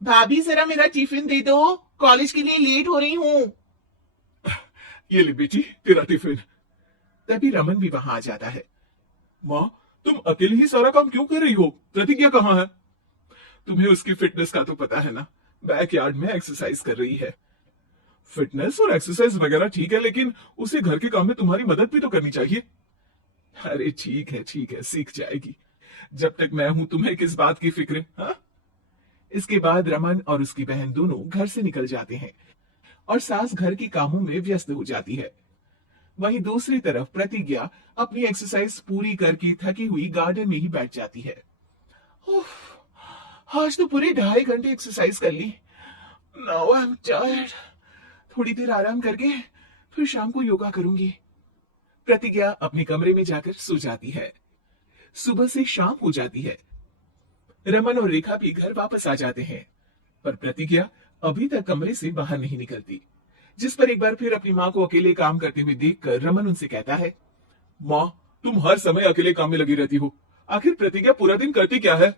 भाभी जरा मेरा टिफिन दे दो, कॉलेज के लिए लेट हो रही हूँ। ये ले बेटी तेरा टिफिन। तभी रमन भी वहां आ जाता है। माँ, तुम अकेले ही सारा काम क्यों कर रही हो? प्रतिज्ञा कहाँ है? तुम्हें उसकी फिटनेस का तो पता है ना, बैकयार्ड में एक्सरसाइज कर रही है। फिटनेस और एक्सरसाइज वगैरह ठीक है, लेकिन उसे घर के काम में तुम्हारी मदद भी तो करनी चाहिए। अरे ठीक है, सीख जाएगी। जब तक मैं हूं तुम्हें किस बात की फिक्र, हाँ? इसके बाद रमन और उसकी बहन दोनों घर से निकल जाते हैं और सास घर के कामों में व्यस्त हो जाती है। वहीं दूसरी तरफ प्रतिज्ञा अपनी एक्सरसाइज पूरी करके थकी हुई गार्डन में ही बैठ जाती है। उफ, आज तो पूरे 2.5 घंटे एक्सरसाइज कर ली। Now I am tired. थोड़ी देर आराम करके फिर शाम को योगा करूंगी। प्रतिज्ञा अपने कमरे में जाकर सो जाती है। सुबह से शाम हो जाती है। रमन और रेखा भी घर वापस आ जाते हैं, पर प्रतिज्ञा अभी तक कमरे से बाहर नहीं निकलती। जिस पर एक बार फिर अपनी माँ को अकेले काम करते हुए देखकर रमन उनसे कहता है। माँ, तुम हर समय अकेले काम में लगी रहती हो। आखिर प्रतिज्ञा पूरा दिन करती क्या है?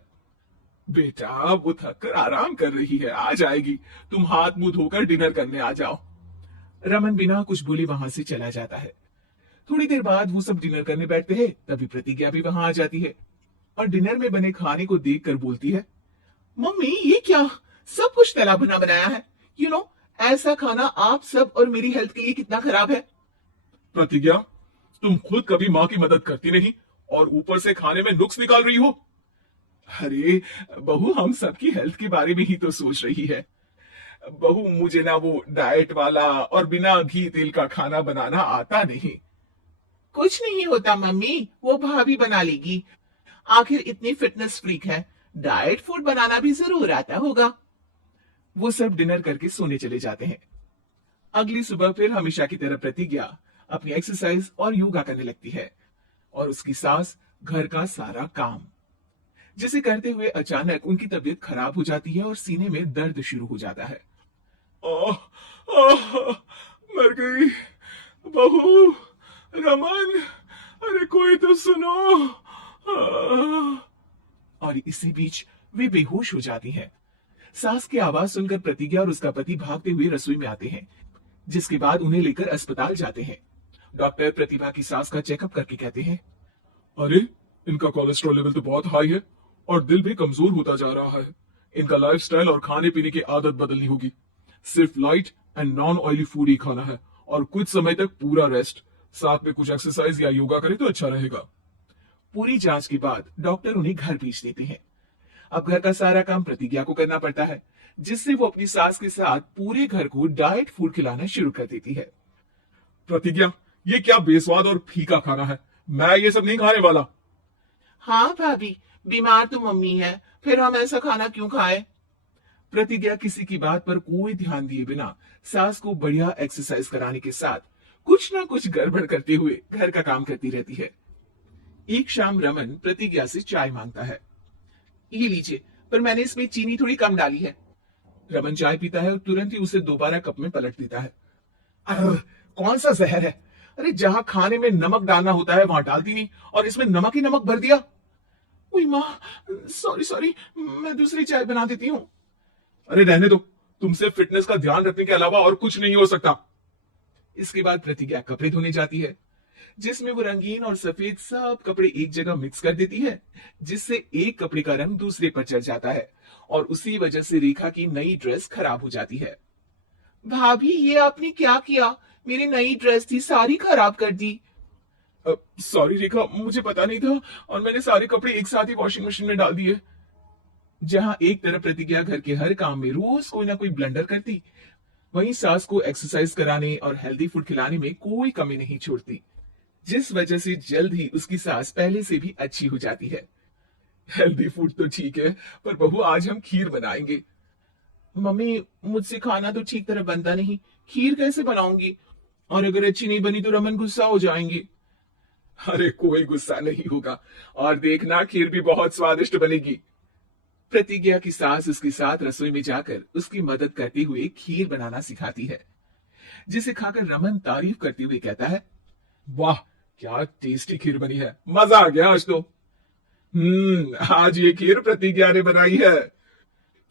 बेटा, वो थक कर आराम कर रही है, आ जाएगी। तुम हाथ मुंह धोकर डिनर करने आ जाओ। रमन बिना कुछ बोले वहां से चला जाता है। थोड़ी देर बाद वो सब डिनर करने बैठते हैं, तभी प्रतिज्ञा भी वहां आ जाती है और डिनर में बने खाने को देखकर बोलती है। मम्मी, ये क्या, सब कुछ तला भुना बनाया है। ऐसा खाना आप सब और मेरी हेल्थ के लिए कितना खराब है। प्रतिज्ञा, तुम खुद कभी माँ की मदद करती नहीं और ऊपर से खाने में नुक्स निकाल रही हो। अरे बहू, हम सबकी हेल्थ के बारे में ही तो सोच रही है। बहू, मुझे ना वो डाइट वाला और बिना घी तेल का खाना बनाना आता नहीं। कुछ नहीं होता मम्मी, वो भाभी बना लेगी। आखिर इतनी फिटनेस फ्रीक है, डाइट फूड बनाना भी जरूर आता होगा। वो सब डिनर करके सोने चले जाते हैं। अगली सुबह फिर हमेशा की तरह प्रतिज्ञा अपनी एक्सरसाइज और योगा करने लगती है और उसकी सास घर का सारा काम, जिसे करते हुए अचानक उनकी तबीयत खराब हो जाती है और सीने में दर्द शुरू हो जाता है। आह, आह, मर गई बहू। रमन, अरे कोई तो सुनो। और इसी बीच वे बेहोश हो जाती हैं। सास की आवाज सुनकर प्रतिज्ञा और उसका पति भागते हुए रसोई में आते हैं, जिसके बाद उन्हें लेकर अस्पताल जाते हैं। डॉक्टर प्रतिभा की सास का चेकअप करके कहते हैं। अरे, इनका कोलेस्ट्रॉल लेवल तो बहुत हाई है और दिल भी कमजोर होता जा रहा है। इनका लाइफस्टाइल और खाने पीने की आदत बदलनी होगी। सिर्फ light and non oily food ही खाना है और कुछ समय तक पूरा रेस्ट, साथ में कुछ एक्सरसाइज या योगा करें तो अच्छा रहेगा। पूरी जांच के बाद डॉक्टर उन्हें घर भेज देते हैं। अब घर का सारा काम प्रतिज्ञा को करना पड़ता है, जिससे वो अपनी सास के साथ पूरे घर को डाइट फूड खिलाना शुरू कर देती है। प्रतिज्ञा, ये क्या बेस्वाद और फीका खाना है? मैं ये सब नहीं खाने वाला। हाँ भाभी, बीमार तो मम्मी है, फिर हम ऐसा खाना क्यों खाएं? प्रतिज्ञा किसी की बात पर कोई ध्यान दिए बिना सास को बढ़िया एक्सरसाइज कराने के साथ कुछ ना कुछ गड़बड़ करते हुए घर का काम करती रहती है। एक शाम रमन प्रतिज्ञा से चाय मांगता है। ये लीजिए, पर मैंने इसमें चीनी थोड़ी कम डाली है। रमन चाय पीता है और तुरंत ही उसे दोबारा कप में पलट देता है। कौन सा जहर है? अरे जहां खाने में नमक डालना होता है वहां डालती नहीं, और इसमें नमक ही नमक भर दिया। उई माँ, सॉरी सॉरी, मैं दूसरी चाय बना देती हूँ। अरे रहने दो, तुमसे फिटनेस का ध्यान रखने के अलावा और कुछ नहीं हो सकता। इसके बाद प्रतिज्ञा कपड़े धोने जाती है, जिसमें वो रंगीन और सफेद सब कपड़े एक जगह मिक्स कर देती है, जिससे एक कपड़े का रंग दूसरे पर चढ़ जाता है और उसी वजह से रेखा की नई ड्रेस खराब हो जाती है। भाभी, ये आपने क्या किया? मेरी नई ड्रेस थी, सारी खराब कर दी। सॉरी रेखा, मुझे पता नहीं था और मैंने सारे कपड़े एक साथ ही वॉशिंग मशीन में डाल दिए। जहां एक तरफ प्रतिज्ञा घर के हर काम में रोज कोई ना कोई ब्लंडर करती, वहीं सास को एक्सरसाइज कराने और हेल्दी फूड खिलाने में कोई कमी नहीं छोड़ती, जिस वजह से जल्द ही उसकी सास पहले से भी अच्छी हो जाती है। हेल्दी फूड तो ठीक है, पर बहू आज हम खीर बनाएंगे। मम्मी, मुझसे खाना तो ठीक तरह बनता नहीं, खीर कैसे बनाऊंगी? और अगर अच्छी नहीं बनी तो रमन गुस्सा हो जाएंगे। अरे कोई गुस्सा नहीं होगा, और देखना खीर भी बहुत स्वादिष्ट बनेगी। प्रतिज्ञा की सास उसके साथ रसोई में जाकर उसकी मदद करते हुए खीर बनाना सिखाती है, जिसे खाकर रमन तारीफ करते हुए कहता है। वाह, क्या टेस्टी खीर बनी है, मजा आ गया आज तो। आज ये खीर प्रतिज्ञा ने बनाई है।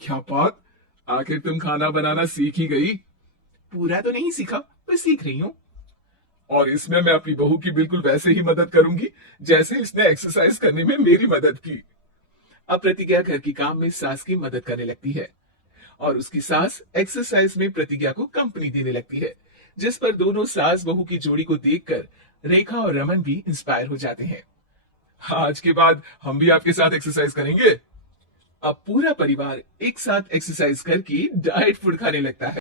क्या बात, आखिर तुम खाना बनाना सीख ही गई। पूरा तो नहीं सीखा, पर सीख रही हूँ। और इसमें मैं अपनी बहू की बिल्कुल वैसे ही मदद करूंगी जैसे इसने एक्सरसाइज करने में मेरी मदद की। अब प्रतिज्ञा घर की काम में सास की मदद करने लगती है और उसकी सास एक्सरसाइज में प्रतिज्ञा को कंपनी देने लगती है, जिस पर दोनों सास बहू की जोड़ी को देखकर रेखा और रमन भी इंस्पायर हो जाते हैं। आज के बाद हम भी आपके साथ एक्सरसाइज करेंगे। अब पूरा परिवार एक साथ एक्सरसाइज करके डाइट फूड खाने लगता है।